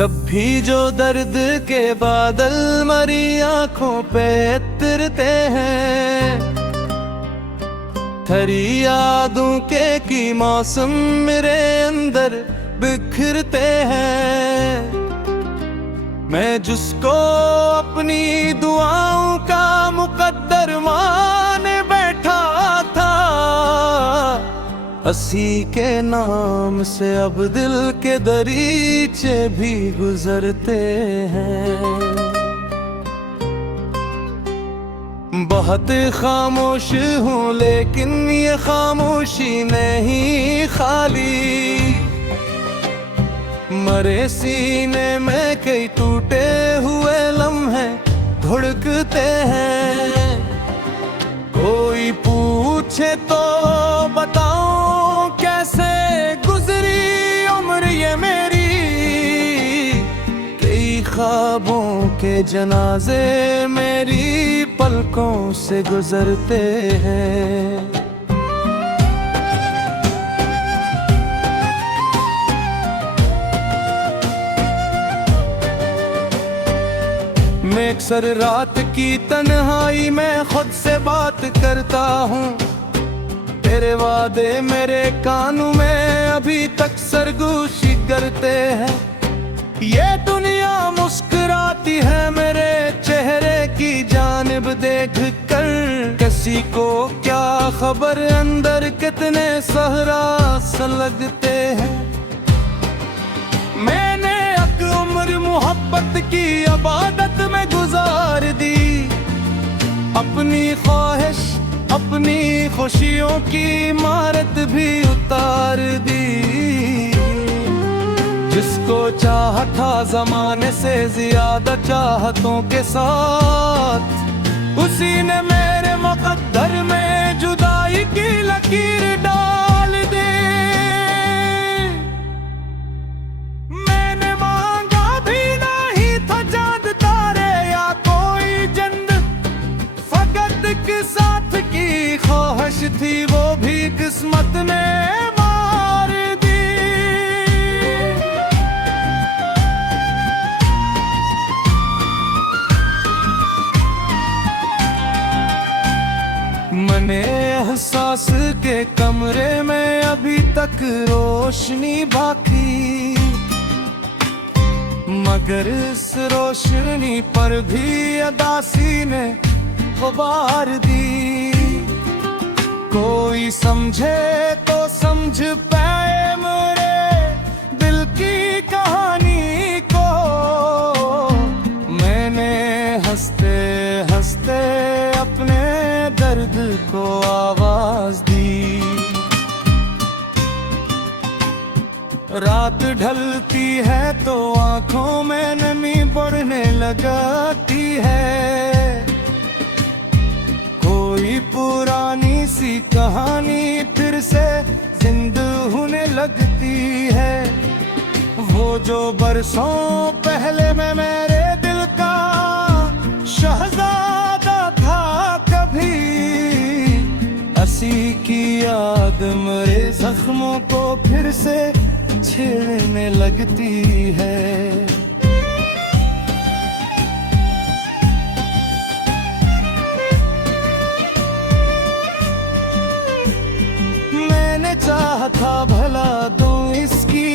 कभी जो दर्द के बादल मरी आंखों पे उतरते हैं, थरी यादों के की मौसम मेरे अंदर बिखरते हैं। मैं जिसको अपनी दुआओं का मुकद्दर मान बैठा था, हंसी के नाम से अब दिल के दरीचे भी गुजरते हैं। बहुत खामोश हूँ लेकिन ये खामोशी नहीं खाली, मरे सीने में कई टूटे हुए लम्हे धड़कते हैं। कोई पूछे तो बताऊं कैसे गुजरी उम्र ये मेरी, कई ख्वाबों के जनाजे मेरी पलकों से गुजरते हैं। मैं अक्सर रात की तन्हाई में खुद से बात करता हूँ, तेरे वादे मेरे कानों में अभी तक सरगोशी करते हैं। ये दुनिया मुस्कुराती है मेरे चेहरे की जानिब देख कर, किसी को क्या खबर अंदर कितने सहरा सा लगते हैं। मैंने एक उम्र मोहब्बत की इबादत में गुजार दी, अपनी ख्वाहिश अपनी खुशियों की इमारत भी उतार दी। जिसको चाहा था जमाने से ज्यादा चाहतों के साथ, उसी ने मेरे मुकद्दर में जुदाई की लकीर डाल दी। मैंने मांगा भी नहीं था चांद तारे या कोई जन्नत, फकत के साथ की ख्वाहिश थी वो भी किस्मत ने मार दी। मने एहसास के कमरे में अभी तक रोशनी बाकी, मगर इस रोशनी पर भी अदासी ने गुबार दी। कोई समझे तो समझ पाए मेरे दिल की कहानी को, मैंने हंसते हंसते अपने दर्द को आवाज दी। रात ढलती है तो आंखों में नमी बढ़ने लगाती है, कोई पुरानी सी कहानी फिर से जिंदा होने लगती है। वो जो बरसों पहले में मेरे दिल का शहजादा था, कभी हंसी की याद मेरे जख्मों को फिर से छेड़ने लगती है। मैंने चाहा था भला दूं इसकी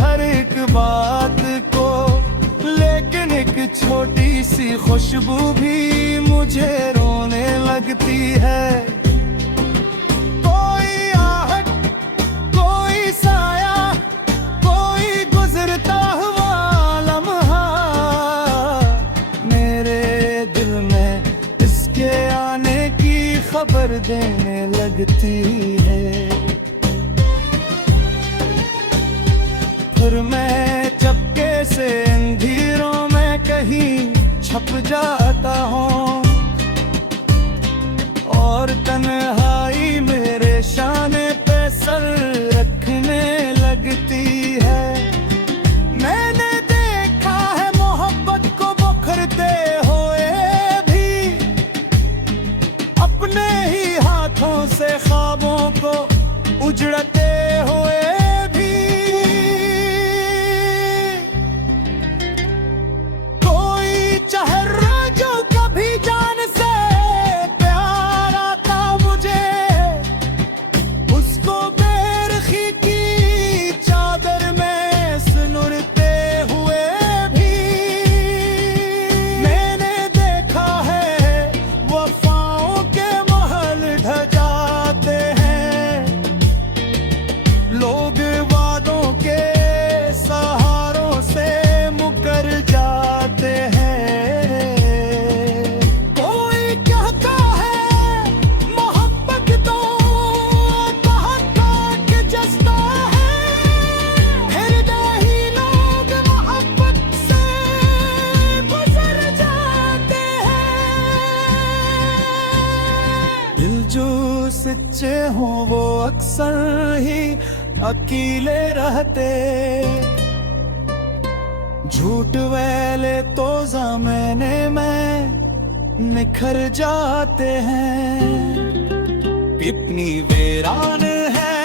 हर एक बात को, लेकिन एक छोटी सी खुशबू भी मुझे रोने लगती है। कोई आहट कोई साया कोई गुजरता हुआ लम्हा, मेरे दिल में इसके आने की खबर देने लगती है। फिर मैं चपके से अंधेरों में कहीं छप जाता हूँ, और तन्हाई मेरे शाने पे सर रखने लगती है। मैंने देखा है मोहब्बत को बखरते हुए भी, अपने ही हाथों से ख्वाबों को उजड़ते हुए भी। बच्चे हों वो अक्सर ही अकेले रहते, झूठ वेले तो ज़माने में निखर जाते हैं। कितनी वीरान है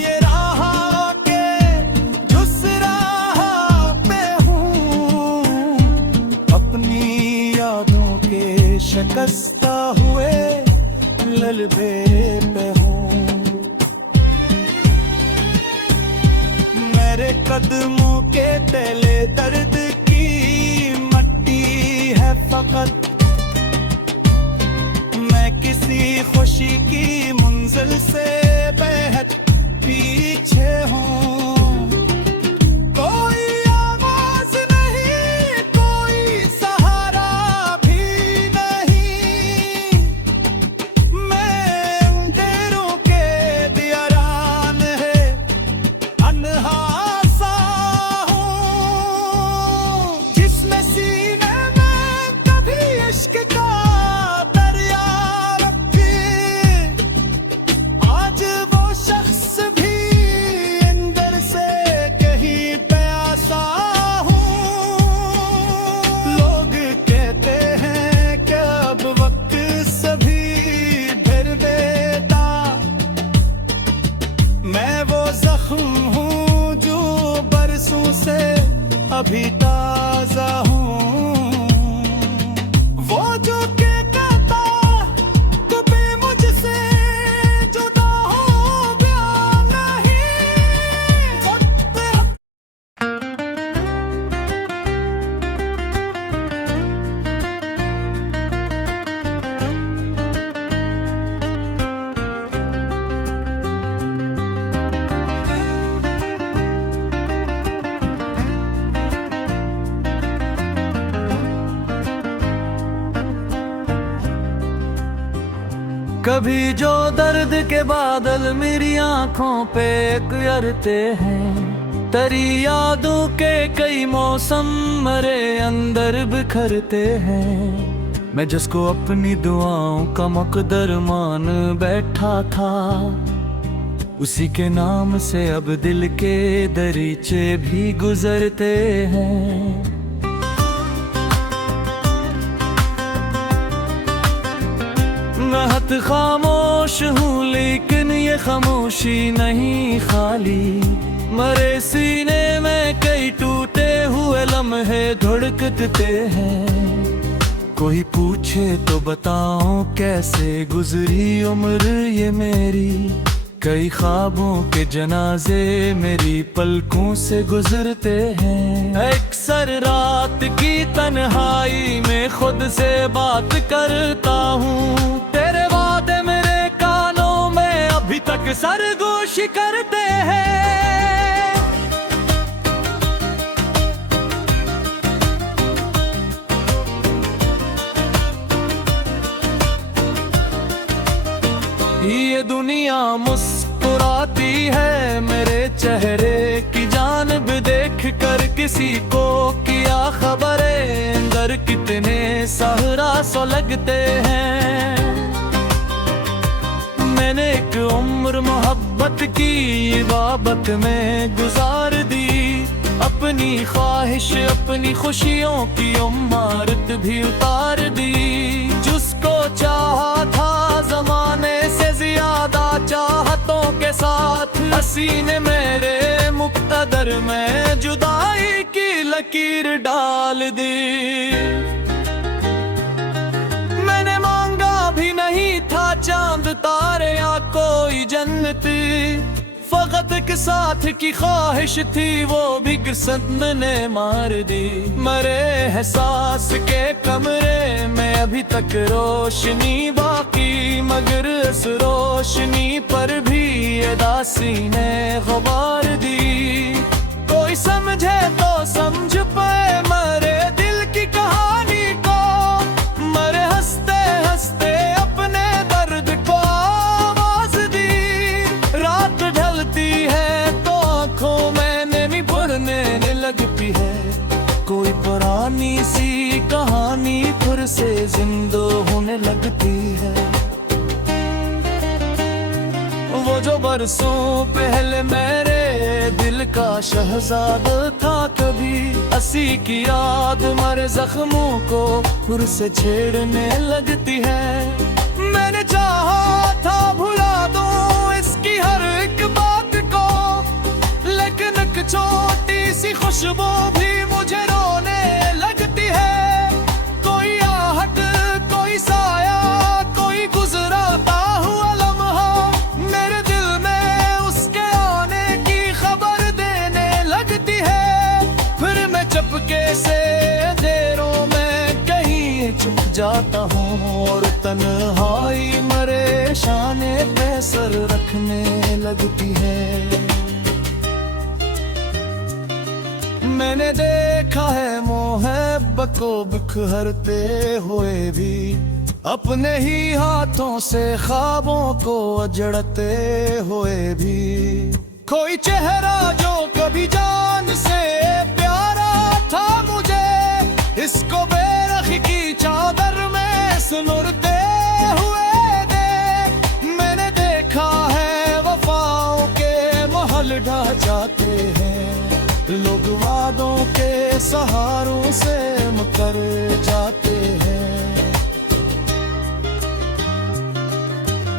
ये राह के जिस राह पे हूँ, अपनी यादों के शिकस्ता हुए ललबे पे हूँ। मेरे कदमों के तले दर्द की मट्टी है फकत, मैं किसी खुशी की मंजिल से बेहद पीछे हूँ। कोई आवाज नहीं, कोई सहारा भी नहीं, मैं अंधेरों के दियारान है अनहा सा हूँ, जिसमें सीने में कभी इश्क का दरिया रखे। आज वो शख्स भी अंदर से कहीं प्यासा हूँ। लोग कहते हैं कि अब वक्त सभी भर देता, मैं वो जख्म हूँ जो बरसों से अभी ताजा हूँ। वो जो के कहता कभी मुझसे जुदा हो गया नहीं, वक्त कभी जो दर्द के बादल मेरी आंखों पे उतरते हैं, तेरी यादों के कई मौसम मेरे अंदर बिखरते हैं। मैं जिसको अपनी दुआओं का मुकद्दर मान बैठा था, उसी के नाम से अब दिल के दरीचे भी गुजरते हैं। मैं हद खामोश हूँ लेकिन ये खामोशी नहीं खाली, मरे सीने में कई टूटे हुए लम्हे धड़कते हैं। कोई पूछे तो बताऊं कैसे गुजरी उम्र ये मेरी, कई ख्वाबों के जनाजे मेरी पलकों से गुजरते हैं। अक्सर रात की तन्हाई में खुद से बात करता हूँ, तेरे वादे मेरे कानों में अभी तक सरगोश करते हैं। ये दुनिया मुस्कुराती है मेरे चेहरे की जानिब देख कर, किसी को किया खबरें अंदर कितने सहरा सो लगते हैं। मैंने एक उम्र मोहब्बत की इबादत में गुजार दी, अपनी ख्वाहिश अपनी खुशियों की इमारत भी उतार दी। जिसको चाहा था जमाने से ज्यादा चाहतों के साथ, हसीने मेरे मुक्तदर में जुदाई की लकीर डाल दी। मैंने मांगा भी नहीं था चांद तारे या कोई जन्नती, फकत एक साथ की ख्वाहिश थी वो भी किस्मत मैंने मार दी। मरे एहसास के कमरे में अभी तक रोशनी बाकी, मगर इस रोशनी पर भी उदासी ने गुबार दी। कोई समझे तो समझ पाए मरे दिल की कहानी को, मरे हंसते हंसते अपने दर्द को आवाज दी। रात ढलती है तो आंखों में नमी भरने लगती है, कोई पुरानी सी कहानी फिर से जिंदा होने लगती है। बरसों पहले मेरे दिल का शहजादा था कभी, हंसी की याद मरे जख्मों को फिर से छेड़ने लगती है। मैंने चाहा था भुला दूं इसकी हर एक बात को, लेकिन एक छोटी सी खुशबू भी मुझे रोने लगती है। कोई आहट, कोई साया, कोई गुजराता हुआ लम्हा मेरे दिल में उसके आने की खबर देने लगती है। फिर मैं चुपके से अंधेरों में कहीं छुप जाता हूँ और तन्हाई मरे शाने पे सर रखने लगती है। मैंने देखा है मोहब्बत को बिखरते हुए भी, अपने ही हाथों से ख्वाबों को अजड़ते हुए भी। कोई चेहरा जो कभी जान से प्यारा था मुझे, इसको बेरखी की चादर में सुनुरते हुए दे। मैंने देखा है वफाओं के महल ढह जाते हैं, लोग वादों के सहारों से मुकर जाते हैं।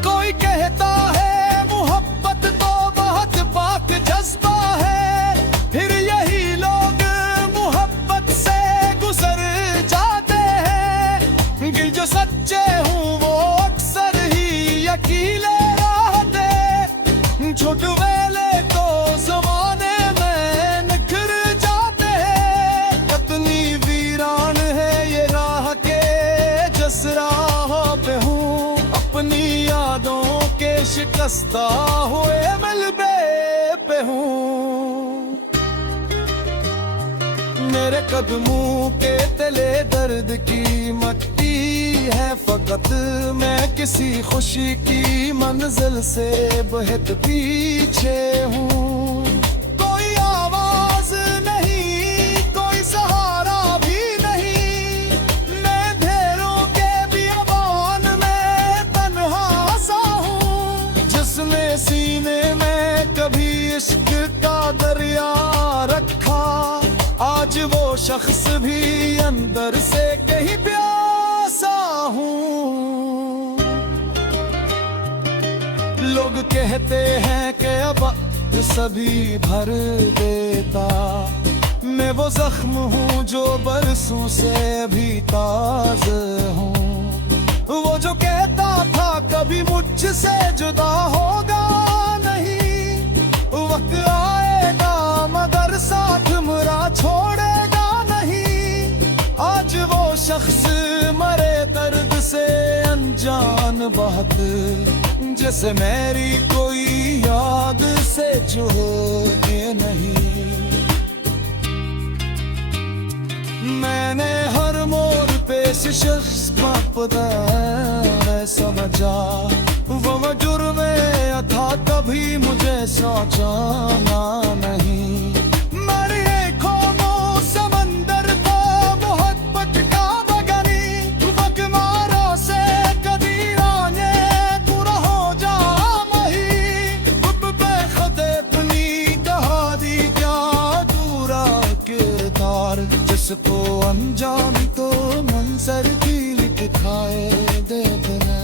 कोई कहता है मोहब्बत तो बहुत पाक जज्बा है, फिर यही लोग मोहब्बत से गुजर जाते हैं। दिल जो सच्चे हूँ वो अक्सर ही अकेले रहते, झूठ वेले तो जमाने में निखर जाते हैं। कितनी वीरान है ये राह के जिस राह पे हूँ, अपनी यादों के शिकस्ता हुए मलबे पे हूँ। मेरे कदमों के तले दर्द की मट्टी है फकत, मैं किसी खुशी की मंजिल से बहुत पीछे हूँ। कोई आवाज नहीं, कोई सहारा भी नहीं, मैं अंधेरों के बियाबान में तन्हा सा हूँ। जिसने सीने में कभी इश्क का दरिया रखा, आज वो शख्स भी अंदर से कहीं प्यासा हूँ। लोग कहते हैं कि अब सभी भर देता, मैं वो जख्म हूँ जो बरसों से अभी ताज़ा हूँ। वो जो कहता था कभी मुझसे जुदा होगा नहीं, वक्त आएगा मगर साथ मेरा छोड़ेगा नहीं। आज वो शख्स मरे दर्द से अनजान बहुत, जैसे मेरी कोई याद से जुड़े नहीं। मैंने हर मोड़ पे इस शख्स का पता समझा, वो जुर्म था कभी मुझे सोचा नहीं। मेरी आँखों में समंदर था मोहब्बत का बगनी, बकमारों से कभी आने पूरा हो जा मही। बेखुदे अपनी कहा दी क्या दूरा किरदार, जिसको अनजान तो मंजर की दिखाए दे बना।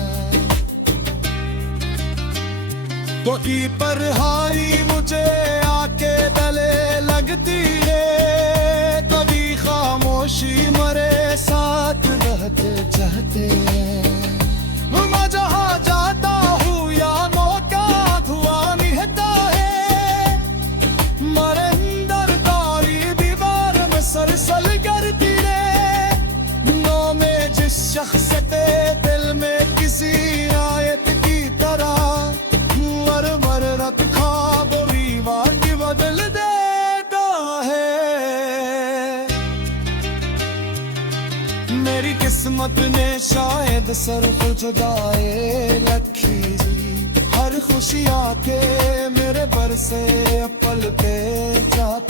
कोई पर हाई मुझे आके गले लगती है, कभी खामोशी मरे साथ रहते चाहते हैं। मैं जहाँ जाता हूँ या मौका धुआं निहता है, मरे अंदर तारी दीवार में सरसल करती रे। नो में जिस शख्स के दिल में किसी आयत की तरह मर रत ख्वाब दीवार की बदल देता है। मेरी किस्मत ने शायद सर को जुदाए रखी, हर खुशी आके मेरे बरसे पल पे जाती।